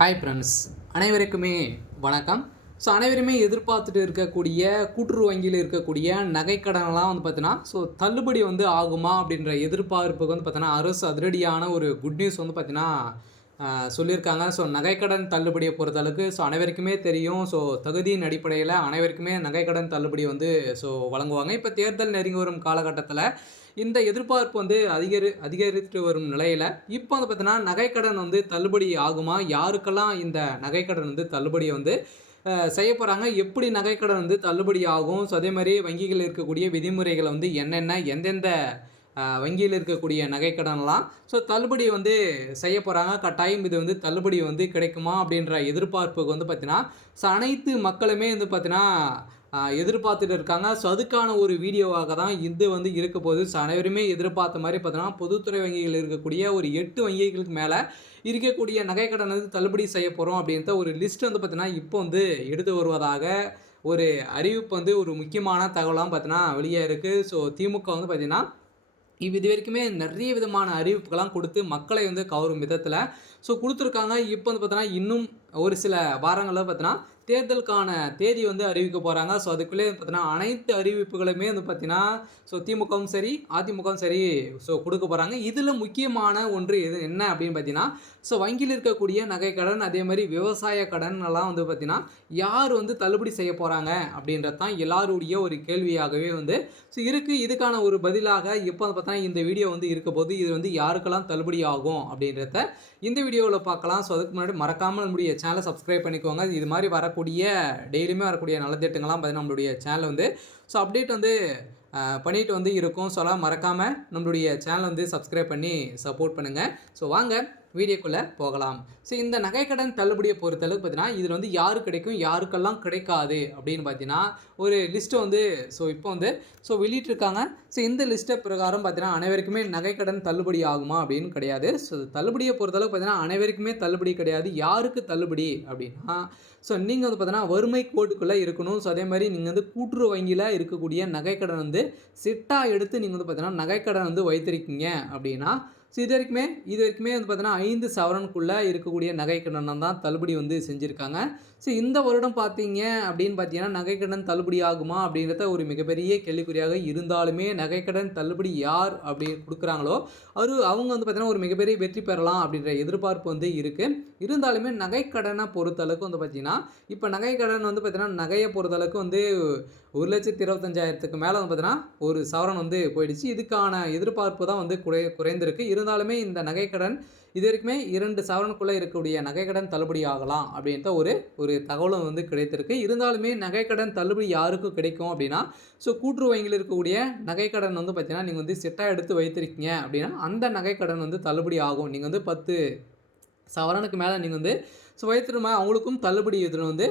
Hi friends, அனைவருக்குமே வணக்கம். அனைவருமே எதிர்பார்த்துட்டு இருக்கக்கூடிய கூட்டுறவு வங்கியில் இருக்கக்கூடிய நகைக்கடனெல்லாம் தள்ளுபடி ஆகுமா அப்படின்ற எதிர்பார்ப்புக்கு அரசு அதிரடியான ஒரு குட் நியூஸ் சொல்லியிருக்காங்க. நகைக்கடன் தள்ளுபடியை பொறுத்தளவுக்கு அனைவருக்குமே தெரியும். தகுதியின் அடிப்படையில் அனைவருக்குமே நகைக்கடன் தள்ளுபடி வழங்குவாங்க. இப்போ தேர்தல் நெருங்கி வரும் காலகட்டத்தில் இந்த எதிர்பார்ப்பு அதிகரித்து வரும் நிலையில, இப்போ நகைக்கடன் தள்ளுபடி ஆகுமா? யாருக்கெல்லாம் இந்த நகைக்கடன் தள்ளுபடி செய்ய போறாங்க? எப்படி நகைக்கடன் தள்ளுபடி ஆகும்? அதே மாரி வங்கிகள் இருக்கக்கூடிய விதிமுறைகள் என்னென்ன? எந்தெந்த வங்கியில் இருக்கக்கூடிய நகைக்கடன்லாம் தள்ளுபடி செய்ய போறாங்க. கட்டாயம் இது தள்ளுபடி கிடைக்குமா? அப்படின்ற எதிர்பார்ப்புக்கு அனைத்து மக்களுமே எதிர்பார்த்துட்டு இருக்காங்க. அதுக்கான ஒரு வீடியோவாக தான் இது இருக்க போகுது. அனைவருமே எதிர்பார்த்த மாரி பொதுத்துறை வங்கிகள் இருக்கக்கூடிய ஒரு 8 வங்கிகளுக்கு மேல இருக்கக்கூடிய நகைக்கடன் தள்ளுபடி செய்ய போறோம் அப்படின்ற ஒரு லிஸ்ட் இப்போ எடுத்து வருவதாக ஒரு அறிவிப்பு ஒரு முக்கியமான தகவலாம் வெளியே இருக்கு. திமுக இது வரைக்குமே நிறைய விதமான அறிவிப்புகள்லாம் கொடுத்து மக்களை கவரும் விதத்தில் குடுத்துருக்காங்க. இப்போ இன்னும் ஒரு சில வாரங்கள்ல தேர்தலுக்கான தேதி அறிவிக்க போறாங்க. அதுக்குள்ளே அனைத்து அறிவிப்புகளுமே திமுகவும் சரி, அதிமுகவும் சரி குடுக்க போறாங்க. இதுல முக்கியமான ஒன்று என்ன அப்படின்னு பார்த்தீங்கன்னா, வங்கியில் இருக்கக்கூடிய நகைக்கடன், அதே மாதிரி விவசாய கடன் எல்லாம் யார் தள்ளுபடி செய்ய போறாங்க அப்படின்றது தான் எல்லாருடைய ஒரு கேள்வியாகவே இருக்கு. இதுக்கான ஒரு பதிலாக இப்போ இந்த வீடியோ இருக்க போது இது யாருக்கெல்லாம் தள்ளுபடி ஆகும் அப்படின்றத இந்த வீடியோவில் பார்க்கலாம். அதுக்கு முன்னாடி மறக்காமல் நம்மளுடைய சேனலை சப்ஸ்கிரைப் பண்ணிக்கோங்க. இது மாதிரி வரக்கூடிய டெய்லியுமே வரக்கூடிய நலத்திட்டங்கள்லாம் நம்மளுடைய சேனல் அப்டேட் பண்ணிட்டு இருக்கும். அதெல்லாம் மறக்காமல் நம்மளுடைய சேனலை சப்ஸ்கிரைப் பண்ணி சப்போர்ட் பண்ணுங்கள். வாங்க வீடியோக்குள்ளே போகலாம். இந்த நகைக்கடன் தள்ளுபடியை பொறுத்தளவுக்கு பார்த்தீங்கன்னா, இதில் யாரு கிடைக்கும், யாருக்கெல்லாம் கிடைக்காது அப்படின்னு பார்த்தீங்கன்னா, ஒரு லிஸ்ட்டு இப்போ வெளியிட்டிருக்காங்க. இந்த லிஸ்ட்டை பிரகாரம் பார்த்தீங்கன்னா, அனைவருக்குமே நகைக்கடன் தள்ளுபடி ஆகுமா அப்படின்னு கிடையாது. தள்ளுபடியை பொறுத்தளவுக்கு பார்த்தீங்கன்னா, அனைவருக்குமே தள்ளுபடி கிடையாது. யாருக்கு தள்ளுபடி அப்படின்னா, நீங்கள் பார்த்தீங்கன்னா வறுமை கோட்டுக்குள்ளே இருக்கணும். அதே மாதிரி நீங்கள் கூட்டுறவு வங்கியில் இருக்கக்கூடிய நகைக்கடன் சிட்டா எடுத்து நீங்கள் பார்த்தீங்கன்னா நகைக்கடன் வைத்திருக்கீங்க அப்படின்னா, இது வரைக்குமே பார்த்தீங்கன்னா 5 சவரனுக்குள்ளே இருக்கக்கூடிய நகைக்கடன் தான் தள்ளுபடி செஞ்சுருக்காங்க. இந்த வருடம் பார்த்தீங்க அப்படின்னு பார்த்தீங்கன்னா, நகைக்கடன் தள்ளுபடி ஆகுமா அப்படின்றத ஒரு மிகப்பெரிய கேள்விக்குறியாக இருந்தாலுமே, நகைக்கடன் தள்ளுபடி யார் அப்படி கொடுக்குறாங்களோ அவங்க பார்த்தீங்கன்னா ஒரு மிகப்பெரிய வெற்றி பெறலாம் அப்படின்ற எதிர்பார்ப்பு இருக்குது. இருந்தாலுமே நகைக்கடனை பொறுத்தளவுக்கு பார்த்தீங்கன்னா, இப்போ நகைக்கடன் பார்த்தீங்கன்னா நகையை பொறுத்தளவுக்கு 1,25,000க்கு மேலே பார்த்தீங்கன்னா ஒரு சவரன் போயிடுச்சு. இதுக்கான எதிர்பார்ப்பு தான் குறைந்திருக்கு. இருந்தாலுமே இந்த நகைக்கடன் இது வரைக்குமே 2 சவரனுக்குள்ளே இருக்கக்கூடிய நகைக்கடன் தள்ளுபடி ஆகலாம் அப்படின்ற ஒரு தகவலும் கிடைத்திருக்கு. இருந்தாலுமே நகைக்கடன் தள்ளுபடி யாருக்கு கிடைக்கும் அப்படின்னா, கூட்டுறவு வங்கியில் இருக்கக்கூடிய நகைக்கடன் பார்த்தீங்கன்னா, நீங்கள் சிட்டா எடுத்து வைத்திருக்கீங்க அப்படின்னா, அந்த நகைக்கடன் தள்ளுபடி ஆகும். நீங்கள் 10 சவரனுக்கு மேலே நீங்கள் வைத்திருமா அவங்களுக்கும் தள்ளுபடி இதில்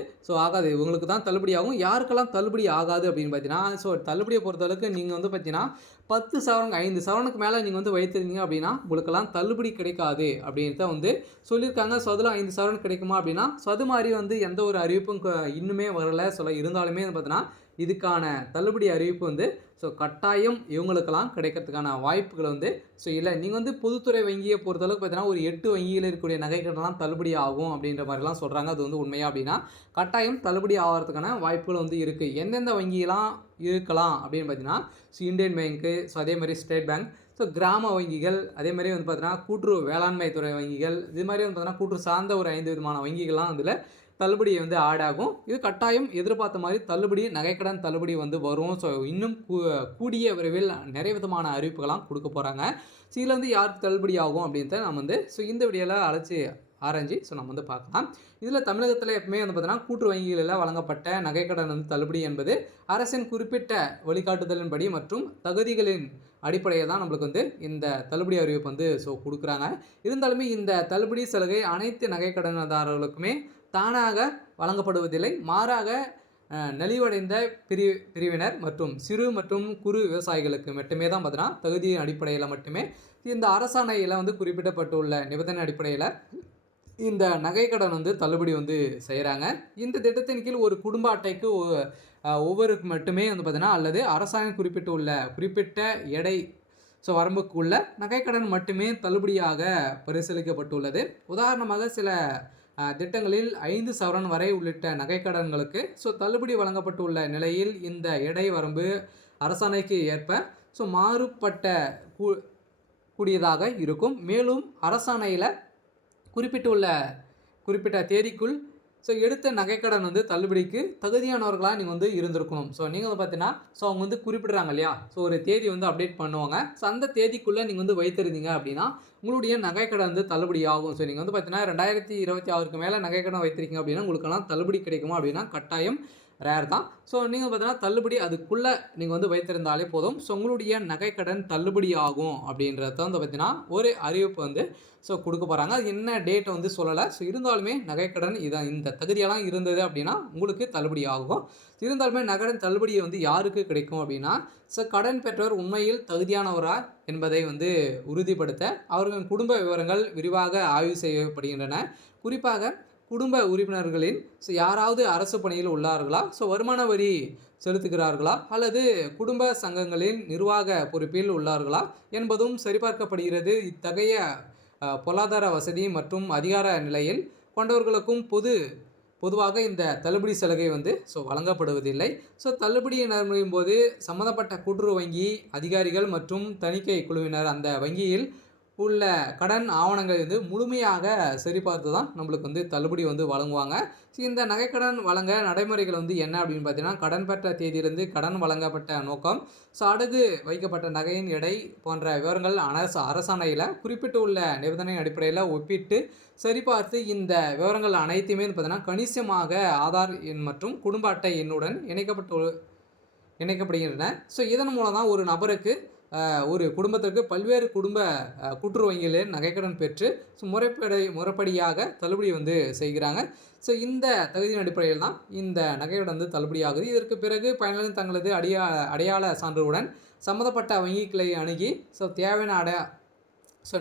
ஆகாது. இவங்களுக்கு தான் தள்ளுபடி ஆகும். யாருக்கெல்லாம் தள்ளுபடி ஆகாது அப்படின்னு பார்த்தீங்கன்னா, தள்ளுபடியை பொறுத்தளவுக்கு நீங்கள் பார்த்தீங்கன்னா 10 சவரன் 5 சவரனுக்கு மேலே நீங்கள் வைத்திருந்தீங்க அப்படின்னா, உங்களுக்கெல்லாம் தள்ளுபடி கிடைக்காது அப்படின்றத சொல்லியிருக்காங்க. அதில் 5 சவரன் கிடைக்குமா அப்படின்னா, அது மாதிரி எந்த ஒரு அறிவிப்பும் இன்னுமே வரலை. இருந்தாலுமே பார்த்தீங்கன்னா, இதுக்கான தள்ளுபடி அறிவிப்பு கட்டாயம் இவங்களுக்கெல்லாம் கிடைக்கிறதுக்கான வாய்ப்புகள் இல்லை. நீங்கள் பொதுத்துறை வங்கியை பொறுத்தளவுக்கு பார்த்தீங்கன்னா, ஒரு 8 வங்கியில் இருக்கக்கூடிய நகைக்கடன்லாம் தள்ளுபடி ஆகும் அப்படின்ற மாதிரிலாம் சொல்கிறாங்க. அது உண்மையா அப்படின்னா, கட்டாயம் தள்ளுபடி ஆகிறதுக்கான வாய்ப்புகள் இருக்குது. எந்தெந்த வங்கியெல்லாம் இருக்கலாம் அப்படின்னு பார்த்தீங்கன்னா, இந்தியன் பேங்க்கு, அதே மாதிரி ஸ்டேட் பேங்க், கிராம வங்கிகள், அதே மாதிரி பார்த்தீங்கன்னா கூட்டுறவு வேளாண்மை துறை வங்கிகள், இது மாதிரி பார்த்தீங்கன்னா கூட்டுறவு சார்ந்த ஒரு 5 விதமான வங்கிகள்லாம் அதில் தள்ளுபடி ஆட் ஆகும். இது கட்டாயம் எதிர்பார்த்த மாதிரி தள்ளுபடி நகைக்கடன் தள்ளுபடி வரும். இன்னும் கூடிய விரைவில் நிறைய விதமான அறிவிப்புகள்லாம் கொடுக்க போகிறாங்க. இதில் யாருக்கு தள்ளுபடி ஆகும் அப்படின்றத நம்ம இந்த வீடியோவில் ஆராய்ச்சி நம்ம பார்க்கலாம். இதில் தமிழகத்தில் எப்பவுமே பார்த்தீங்கன்னா கூட்டுறவு வங்கிகளில் வழங்கப்பட்ட நகைக்கடன் தள்ளுபடி என்பது அரசின் குறிப்பிட்ட வழிகாட்டுதலின்படி மற்றும் தகுதிகளின் அடிப்படையில் தான் நம்மளுக்கு இந்த தள்ளுபடி அறிவிப்பு கொடுக்குறாங்க. இருந்தாலுமே இந்த தள்ளுபடி சலுகை அனைத்து நகைக்கடனதாரர்களுக்குமே தானாக வழங்கப்படுவதில்லை. மாறாக நலிவடைந்த பிரிவினர் மற்றும் சிறு மற்றும் குறு விவசாயிகளுக்கு மட்டுமே தான் பார்த்தீங்கன்னா தகுதியின் அடிப்படையில் மட்டுமே இந்த அரசாணையில் குறிப்பிடப்பட்டுள்ள நிபந்தனை அடிப்படையில் இந்த நகைக்கடன் தள்ளுபடி செய்கிறாங்க. இந்த திட்டத்தின் கீழ் ஒரு குடும்ப அட்டைக்கு ஒவ்வொருக்கு மட்டுமே பார்த்தீங்கன்னா, அல்லது அரசாங்கம் குறிப்பிட்ட எடை வரம்புக்குள்ள நகைக்கடன் மட்டுமே தள்ளுபடியாக பரிசீலிக்கப்பட்டுள்ளது. உதாரணமாக சில திட்டங்களில் 5 சவரன் வரை உள்ளிட்ட நகைக்கடன்களுக்கு தள்ளுபடி வழங்கப்பட்டுள்ள நிலையில் இந்த எடை வரம்பு அரசாணைக்கு ஏற்ப மாறுபட்ட கூடியதாக இருக்கும். மேலும் அரசாணையில் குறிப்பிட்ட தேதிக்குள் எடுத்த நகைக்கடன் தள்ளுபடிக்கு தகுதியானவர்களாக நீங்கள் இருந்திருக்கணும். நீங்கள் பார்த்தீங்கன்னா அவங்க குறிப்பிடுறாங்க இல்லையா, ஒரு தேதி அப்டேட் பண்ணுவாங்க. அந்த தேதிக்குள்ளே நீங்கள் வைத்திருந்தீங்க அப்படின்னா உங்களுடைய நகைக்கடன் தள்ளுபடி ஆகும். நீங்கள் பார்த்தீங்கன்னா 2026க்கு மேலே நகைக்கடன் வைத்திருக்கீங்க அப்படின்னா உங்களுக்கெல்லாம் தள்ளுபடி கிடைக்குமா அப்படின்னா கட்டாயம் ரேர் தான். நீங்கள் பார்த்தீங்கன்னா தள்ளுபடி அதுக்குள்ளே நீங்கள் வைத்திருந்தாலே போதும். உங்களுடைய நகைக்கடன் தள்ளுபடி ஆகும் அப்படின்றத பார்த்தீங்கன்னா ஒரு அறிவிப்பு கொடுக்க போகிறாங்க. அது என்ன டேட் சொல்லலை. இருந்தாலுமே நகைக்கடன் இந்த தகுதியெல்லாம் இருந்தது அப்படின்னா உங்களுக்கு தள்ளுபடி ஆகும். இருந்தாலுமே நகைக்கடன் தள்ளுபடியை யாருக்கு கிடைக்கும் அப்படின்னா கடன் பெற்றவர் உண்மையில் தகுதியானவரா என்பதை உறுதிப்படுத்த அவர்களின் குடும்ப விவரங்கள் விரிவாக ஆய்வு செய்யப்படுகின்றன. குறிப்பாக குடும்ப உறுப்பினர்களின் யாராவது அரசு பணியில் உள்ளார்களா, வருமான வரி செலுத்துகிறார்களா அல்லது குடும்ப சங்கங்களின் நிர்வாக பொறுப்பில் உள்ளார்களா என்பதும் சரிபார்க்கப்படுகிறது. இத்தகைய பொருளாதார வசதி மற்றும் அதிகார நிலையில் கொண்டவர்களுக்கும் பொதுவாக இந்த தள்ளுபடி சலுகை வழங்கப்படுவதில்லை. தள்ளுபடி நடைமுறையும் போது சம்மந்தப்பட்ட கூட்டுறவு வங்கி அதிகாரிகள் மற்றும் தணிக்கை குழுவினர் அந்த வங்கியில் உள்ள கடன் ஆவணங்கள் முழுமையாக சரிபார்த்து தான் நம்மளுக்கு தள்ளுபடி வழங்குவாங்க. இந்த நகைக்கடன் வழங்க நடைமுறைகள் என்ன அப்படின்னு பார்த்தீங்கன்னா, கடன் பெற்ற தேதியிலிருந்து கடன் வழங்கப்பட்ட நோக்கம், அடகு வைக்கப்பட்ட நகையின் எடை போன்ற விவரங்கள் அரசாணையில் குறிப்பிட்டுள்ள நிபந்தனை அடிப்படையில் ஒப்பிட்டு சரிபார்த்து இந்த விவரங்கள் அனைத்துமே பார்த்தீங்கன்னா கணிசமாக ஆதார் எண் மற்றும் குடும்ப அட்டை எண்ணுடன் இணைக்கப்படுகின்றன. இதன் மூலம் தான் ஒரு நபருக்கு ஒரு குடும்பத்திற்கு பல்வேறு குடும்ப கூட்டுறவு வங்கிகளில் நகைக்கடன் பெற்று முறைப்படியாக தள்ளுபடி செய்கிறாங்க. இந்த தகுதியின் அடிப்படையில் தான் இந்த நகைக்கடன் தள்ளுபடி ஆகுது. இதற்கு பிறகு பயனாளிகள் தங்களது அடையாள சான்றுடன் சம்மந்தப்பட்ட வங்கிகளை அணுகி தேவையான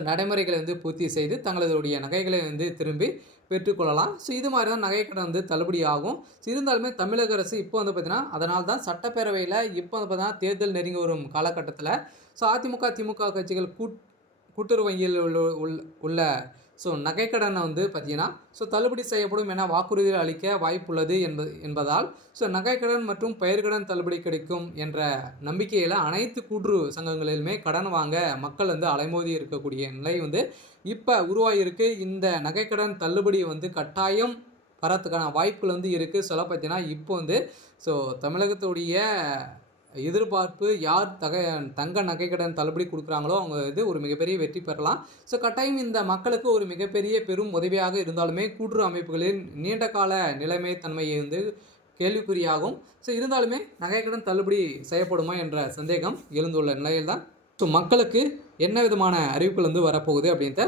நடைமுறைகளை பூர்த்தி செய்து தங்களுடைய நகைகளை திரும்பி பெற்றுக்கொள்ளலாம். இது மாதிரி தான் நகைக்கடன் தள்ளுபடி ஆகும். இருந்தாலுமே தமிழக அரசு இப்போ பார்த்தீங்கன்னா அதனால தான் சட்டப்பேரவையில் இப்போ பார்த்தீங்கன்னா தேர்தல் நெருங்கி வரும் காலகட்டத்தில் அதிமுக திமுக கட்சிகள் கூட்டுறவு வங்கியில் உள்ள நகைக்கடனை பார்த்தீங்கன்னா தள்ளுபடி செய்யப்படும் என வாக்குறுதிகள் அளிக்க வாய்ப்புள்ளது என்பதால் நகைக்கடன் மற்றும் பயிர்க்கடன் தள்ளுபடி கிடைக்கும் என்ற நம்பிக்கையில் அனைத்து கூட்டுறவு சங்கங்களிலுமே கடன் வாங்க மக்கள் அலைமோதி இருக்கக்கூடிய நிலை இப்போ உருவாகியிருக்கு. இந்த நகைக்கடன் தள்ளுபடி கட்டாயம் வரத்துக்கான வாய்ப்புகள் இருக்குது. சொல்ல பார்த்தீங்கன்னா இப்போ தமிழகத்துடைய எதிர்பார்ப்பு யார் தங்க நகைக்கடன் தள்ளுபடி கொடுக்குறாங்களோ அவங்க ஒரு மிகப்பெரிய வெற்றி பெறலாம். கட்டாயம் இந்த மக்களுக்கு ஒரு மிகப்பெரிய பெரும் உதவியாக இருந்தாலுமே கூட்டுறவு அமைப்புகளின் நீண்ட கால நிலைமை தன்மையை கேள்விக்குறியாகும். இருந்தாலுமே நகைக்கடன் தள்ளுபடி செய்யப்படுமா என்ற சந்தேகம் எழுந்துள்ள நிலையில் தான் மக்களுக்கு என்ன விதமான அறிவிப்புகள் வரப்போகுது அப்படின்ட்டு